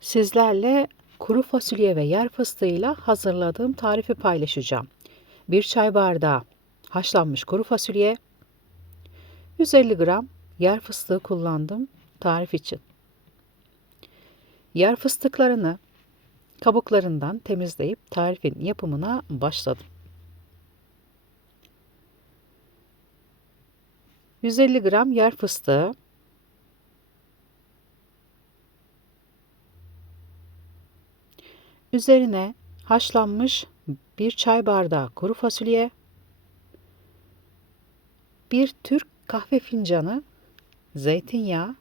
Sizlerle kuru fasulye ve yer fıstığıyla hazırladığım tarifi paylaşacağım. Bir çay bardağı haşlanmış kuru fasulye, 150 gram yer fıstığı kullandım tarif için. Yer fıstıklarını kabuklarından temizleyip tarifin yapımına başladım. 150 gram yer fıstığı, Üzerine haşlanmış bir çay bardağı kuru fasulye, bir Türk kahve fincanı zeytinyağı,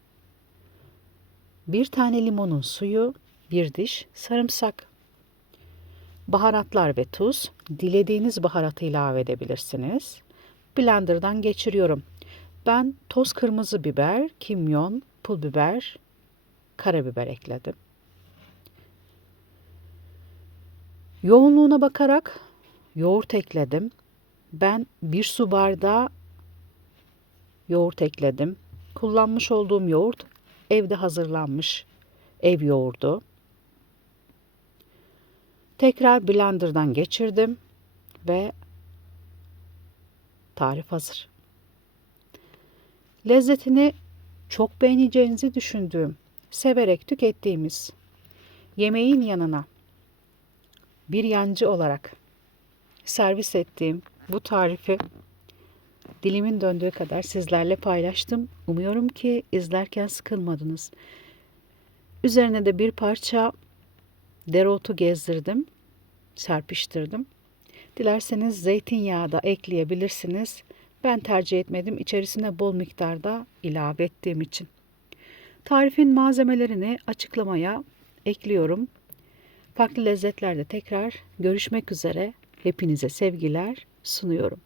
bir tane limonun suyu, bir diş sarımsak, baharatlar ve tuz. Dilediğiniz baharatı ilave edebilirsiniz. Blender'dan geçiriyorum. Ben toz kırmızı biber, kimyon, pul biber, karabiber ekledim. Yoğunluğuna bakarak yoğurt ekledim. Ben bir su bardağı yoğurt ekledim. Kullanmış olduğum yoğurt evde hazırlanmış ev yoğurdu. Tekrar blenderdan geçirdim ve tarif hazır. Lezzetini çok beğeneceğinizi düşündüğüm, severek tükettiğimiz yemeğin yanına bir yancı olarak servis ettiğim bu tarifi dilimin döndüğü kadar sizlerle paylaştım. Umuyorum ki izlerken sıkılmadınız. Üzerine de bir parça dereotu gezdirdim, serpiştirdim. Dilerseniz zeytinyağı da ekleyebilirsiniz. Ben tercih etmedim. İçerisine bol miktarda ilave ettiğim için. Tarifin malzemelerini açıklamaya ekliyorum. Farklı lezzetlerde tekrar görüşmek üzere. Hepinize sevgiler sunuyorum.